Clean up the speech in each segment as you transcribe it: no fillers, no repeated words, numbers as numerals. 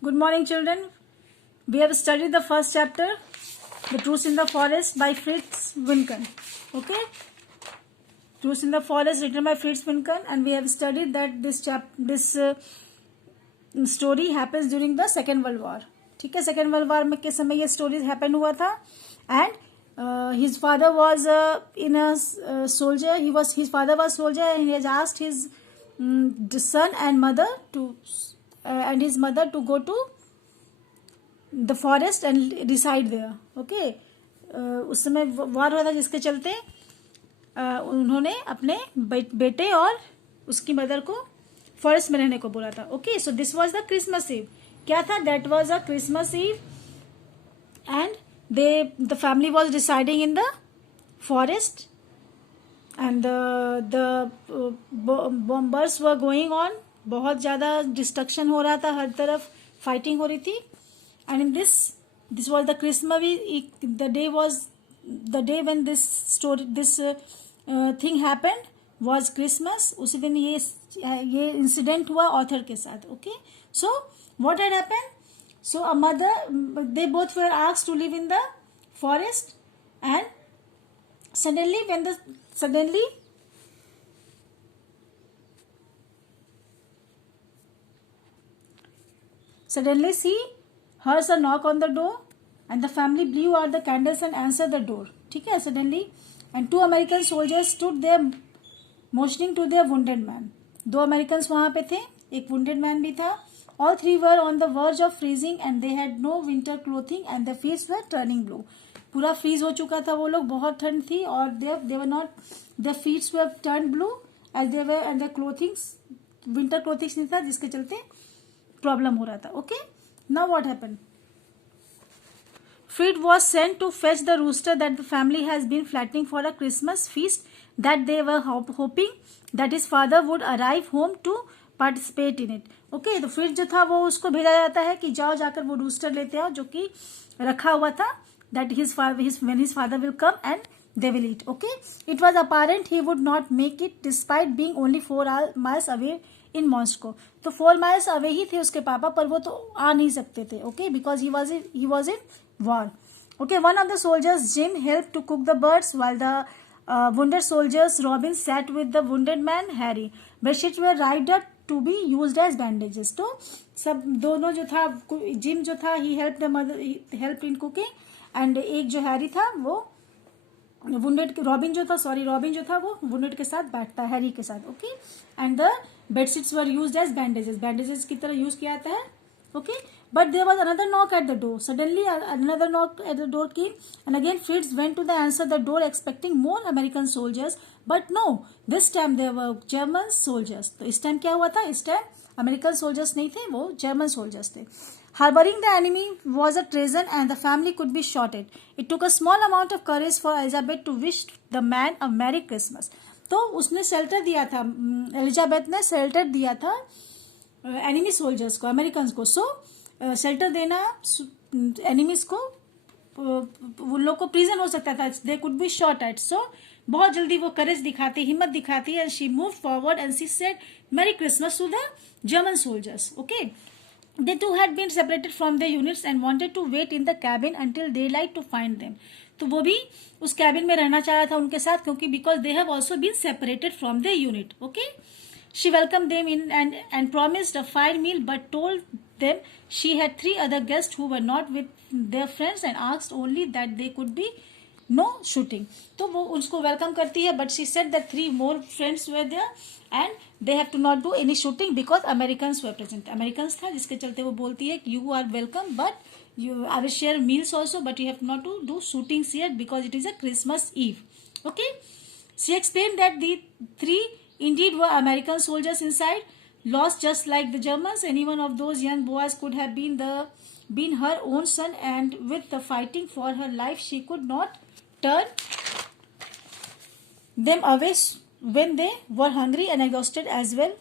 Good morning, children. We have studied the first chapter, The Truth in the Forest by Fritz Winken. Okay? Truth in the Forest written by Fritz Winken, and we have studied that this story happens during the Second World War. ठीक है, Second World War में के समय ये story happen हुआ था, and his father was in a soldier. His father was soldier, and he has asked his son and mother to and his mother to go to the forest and reside there. Okay, उस समय वार हुआ था जिसके चलते उन्होंने अपने बेटे और उसकी मदर को फॉरेस्ट में रहने को बोला था. Okay, so this was the Christmas Eve. क्या था? That was a Christmas Eve and the family was residing in the forest and the bombers were going on. बहुत ज्यादा डिस्ट्रक्शन हो रहा था, हर तरफ फाइटिंग हो रही थी. And in this was the Christmas Eve. The day when this thing happened was Christmas. उसी दिन ये इंसिडेंट हुआ ऑथर के साथ. Okay, so what had happened? So a mother, they both were asked to live in the forest, and suddenly she hears a knock on the door, and the family blew out the candles and answered the door. ठीक है, suddenly, and two American soldiers stood there motioning to their wounded man. दो Americans वहां पे थे, एक wounded man भी था. All three were on the verge of freezing and they had no winter clothing and their faces were turning blue. पूरा freeze हो चुका था वो लोग, बहुत ठंड थी और they were not, their feet were turned blue as they were, and their clothing, winter clothing नहीं था जिसके चलते प्रॉब्लम हो रहा था. Okay, now what happened? Fritz was sent to fetch the rooster that the family has been flattening for a Christmas feast that they were hoping that his father would arrive home to participate in it. Okay, तो Fritz जो था वो उसको भेजा जाता है कि जाओ जाकर वो rooster लेते आओ जो कि रखा हुआ था, that when his father will come and they will eat. Okay, it was apparent he would not make it despite being only 4 miles away in Moscow. तो 4 miles away ही थे उसके पापा, पर वो तो आ नहीं सकते थे. Okay, because he was in war. Okay, one of the soldiers, Jim, helped to cook the birds while the wounded soldiers, Robin, sat with the wounded man, Harry. Bedsheets were wrapped up to be used as bandages. तो सब दोनों जो था, gym जो था, he helped the mother, he helped in cooking, and एक जो Harry था वो wounded, रॉबिन जो था वो wounded के साथ बैठता है, हैरी के साथ. Okay, and the bedsheets were used as bandages की तरह यूज किया जाता है. Okay, but there was another knock at the door. Suddenly another knock at the door came, and again Fritz went to answer the door expecting more American soldiers, but no, this time there were German soldiers. तो इस time क्या हुआ था? इस time American soldiers नहीं थे, वो German soldiers थे. Harboring the enemy was a treason and the family could be shot at. It took a small amount of courage for Elizabeth to wish the man a Merry Christmas. तो उसने shelter दिया था, Elizabeth ने shelter दिया था enemy soldiers को, American को. सो shelter देना एनिमीज को, उन लोग को प्रिजन हो सकता था, they could be shot at. So बहुत जल्दी वो करेज दिखाती, हिम्मत दिखाती है. She move forward and she said merry Christmas to the German soldiers. Okay, they too had been separated from their units and wanted to wait in the cabin until daylight to find them. तो वो भी उस cabin में रहना चाह रहा था उनके साथ, क्योंकि because they have also been separated from their unit. Okay, she welcomed them in and promised a fine meal, but told them she had 3 other guests who were not with their friends and asked only that they could be no shooting. तो वो उसको welcome करती है, but she said that 3 more friends were there and they have to not do any shooting because Americans were present. Americans था जिसके चलते वो बोलती है you are welcome, but I will share meals also, but you have not to do shootings here because it is a Christmas Eve. Okay, she explained that the 3 indeed were American soldiers inside, lost just like the Germans. Any one of those young boys could have been her own son, and with the fighting for her life she could not turn them away when they were hungry and exhausted as well.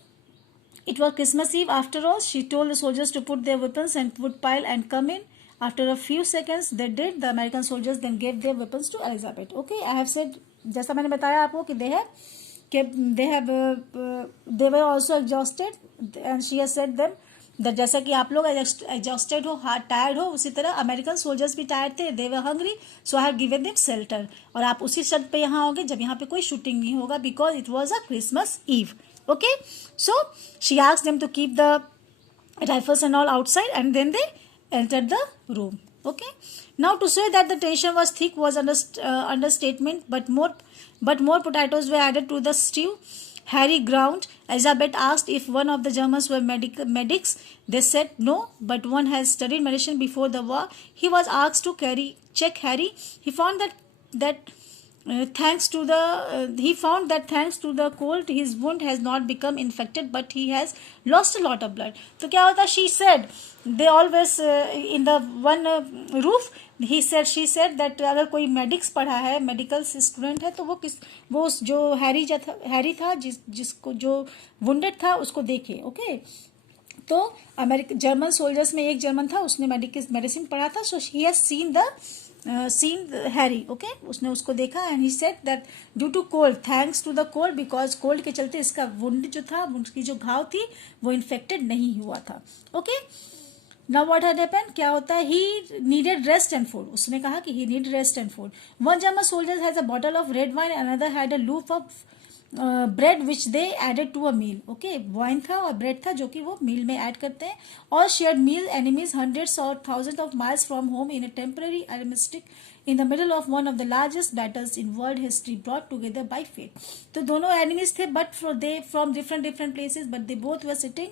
It was Christmas Eve after all. She told the soldiers to put their weapons and would pile and come in. After a few seconds they did. The American soldiers then gave their weapons to Elizabeth. Okay, I have said, जैसा मैंने बताया आपको कि they were also exhausted, and she has said them जैसा कि आप लोग exhausted हो, टायर्ड हो, उसी तरह अमेरिकन सोल्जर्स भी टायर्ड थे, they were hungry, so I have given them shelter. और आप उसी शर्त पे यहाँ होगे जब यहाँ पे कोई शूटिंग नहीं होगा, because it was a Christmas Eve. Okay, so she asked them to keep the rifles and all outside, and then they entered the room. Okay, now to say that the tension was thick was understatement, but more potatoes were added to the stew. Harry groaned. Elizabeth asked if one of the Germans were medics. They said no, but one has studied medicine before the war. He was asked to check Harry. He found that he found that thanks to the cold his wound has not become infected, but he has lost a lot of blood. तो क्या होता, she said they always in the one roof, she said that अगर कोई medics पढ़ा है, medical student है, तो वो जो हैरी था जिसको जो वुंडेड था उसको देखे। ओके, तो जर्मन सोल्जर्स में एक जर्मन था, उसने मेडिसिन पढ़ा था, so he has seen Harry. Okay, उसने उसको देखा, and he said that due to cold, thanks to the cold, because cold के चलते इसका वुंड जो था, उसकी जो घाव थी वो इन्फेक्टेड नहीं हुआ था। Okay, now what had happened, क्या होता है, he needed rest and food, उसने कहा कि he need rest and food. One German soldier has a bottle of red wine, another had a loaf of bread which they added to a meal. Okay, wine था और bread था जो कि वो मील में ऐड करते हैं। और शेयर्ड मील एनिमीज हंड्रेड्स और thousand of miles from home in a temporary armistice in the middle of one of the largest battles in world history brought together by fate. तो दोनों एनिमीज थे, but they from different places, but they both were sitting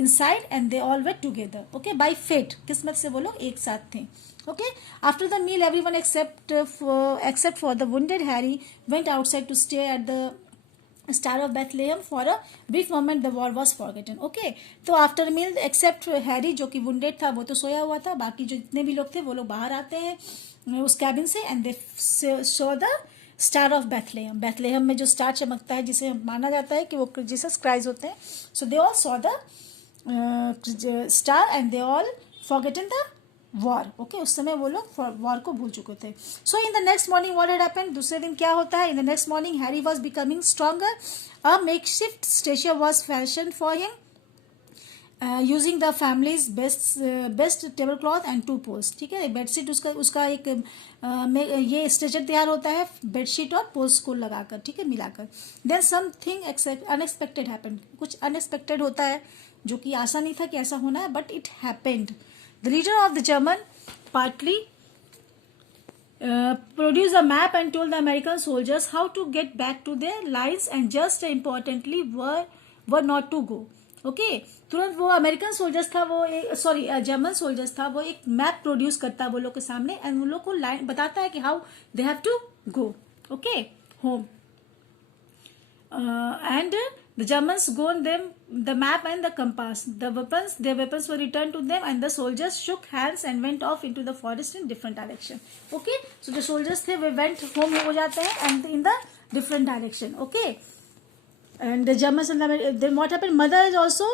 inside and they all were together. Okay, by fate, किस्मत से वो लोग एक साथ थे। Okay, after the meal, everyone except for the wounded Harry went outside to stare at the Star of Bethlehem. For a brief moment the war was forgotten. Okay, तो after मील accept Harry जो कि wounded था वो तो सोया हुआ था, बाकी जो जितने भी लोग थे वो लोग बाहर आते हैं उस कैबिन से, and they saw the star of Bethlehem. Bethlehem में जो स्टार चमकता है, जिसे माना जाता है कि वो जीसस क्राइस्ट होते हैं। So they all saw the star and they all forgotten the war. Okay, उस समय वो लोग वॉर को भूल चुके थे। So in the next morning what had happened, दूसरे दिन क्या होता है, in the next morning Harry was becoming stronger. A makeshift station was fashion for him using the family's best tablecloth and 2 poles. ठीक है, bedsheet उसका एक ये स्ट्रेचर तैयार होता है बेडशीट और पोल्स को लगाकर, ठीक है, मिलाकर। देन समथिंग अनएक्सपेक्टेड हैपेंड, कुछ अनएक्सपेक्टेड होता है जो कि आशा नहीं था कि ऐसा होना है, but it happened. The leader of the German party produced a map and told the American soldiers how to get back to their lines, and just importantly were not to go. Okay, तुरंत वो American soldiers था, वो German soldiers था, वो एक map produce करता है वो लोग के सामने, एंड वो लोग को लाइन बताता है कि how they have to go, okay, home. And the Germans gave them the map and the compass. Their weapons were returned to them, and the soldiers shook hands and went off into the forest in different direction. Okay, so the soldiers थे वे went home हो जाते हैं and in the different direction. Okay, and the Germans and then what happened? Mother is also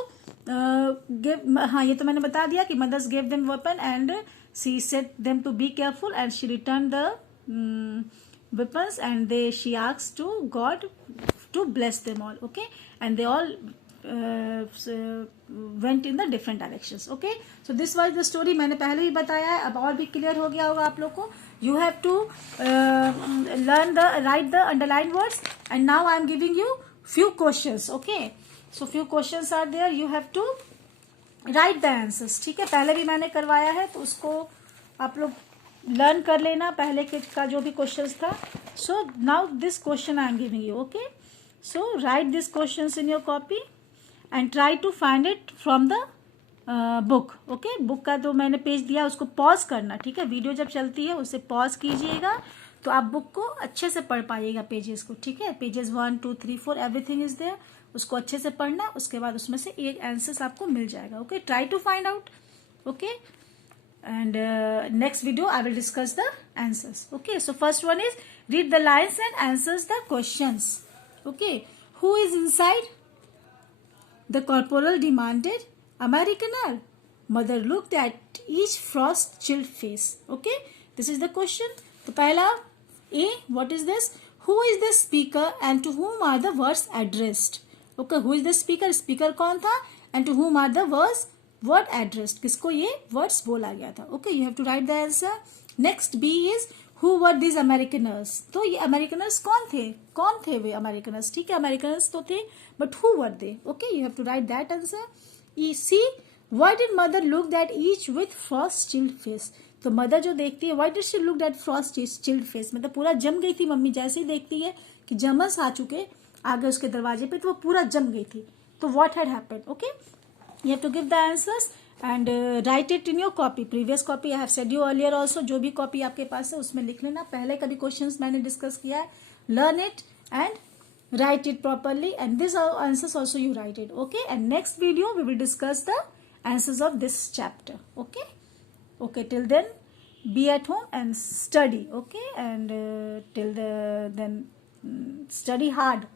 gave, हाँ ये तो मैंने बता दिया कि mothers gave them weapon and she said them to be careful, and she returned the weapons, and she asked to God to bless them all. Okay, and they all went in the different directions. Okay, so this was the story, मैंने पहले ही बताया है, अब और भी clear हो गया होगा आप लोग को। You have to write the underlined words, and now I am giving you few questions. Okay, so few questions are there, you have to write the answers. ठीक है, पहले भी मैंने करवाया है तो उसको आप लोग लर्न कर लेना, पहले का जो भी क्वेश्चंस था। So now this question I am giving you. Okay, so write these questions in your copy and try to find it from the book. Okay, book का तो मैंने पेज दिया, उसको पॉज करना, ठीक है, वीडियो जब चलती है उसे पॉज कीजिएगा तो आप बुक को अच्छे से पढ़ पाइएगा, पेजेस को, ठीक है, पेजेस 1 2 3 4 एवरीथिंग इज देयर, उसको अच्छे से पढ़ना, उसके बाद उसमें से एक आंसर्स आपको मिल जाएगा। Okay, try to find out. Okay, and next video I will discuss the answers. Okay, so first one is read the lines and answers the questions. Okay, who is inside? The corporal demanded. Americaner. Mother looked at each frost-chilled face. Okay, this is the question. तो पहला A, what is this? Who is the speaker and to whom are the words addressed? Okay, who is the speaker? Speaker कौन था and to whom are the word addressed, किसको ये words बोला गया था. Okay, you have to write the answer. Next B is who were these Americaners. तो ये Americaners कौन थे वे Americaners. ठीक है, Americaners तो थे, but who were they? Okay, you have to write that answer. C, why did mother look at each with frost chilled face. तो mother जो देखती है, why did she look at frost chilled face, मतलब पूरा जम गई थी mummy. जैसे ही देखती है कि जमस आ चुके आगे उसके दरवाजे पे, तो वो पूरा जम गई थी. तो what had happened? Okay, you have to give the answers and write it in your copy. Previous copy I have said you earlier also. जो भी copy आपके पास है उसमें लिख लेना. पहले कभी questions मैंने discuss किया है. Learn it and write it properly, and this answers also you write it. Okay, and next video we will discuss the answers of this chapter. Okay, till then be at home and study. Okay, and till then study hard.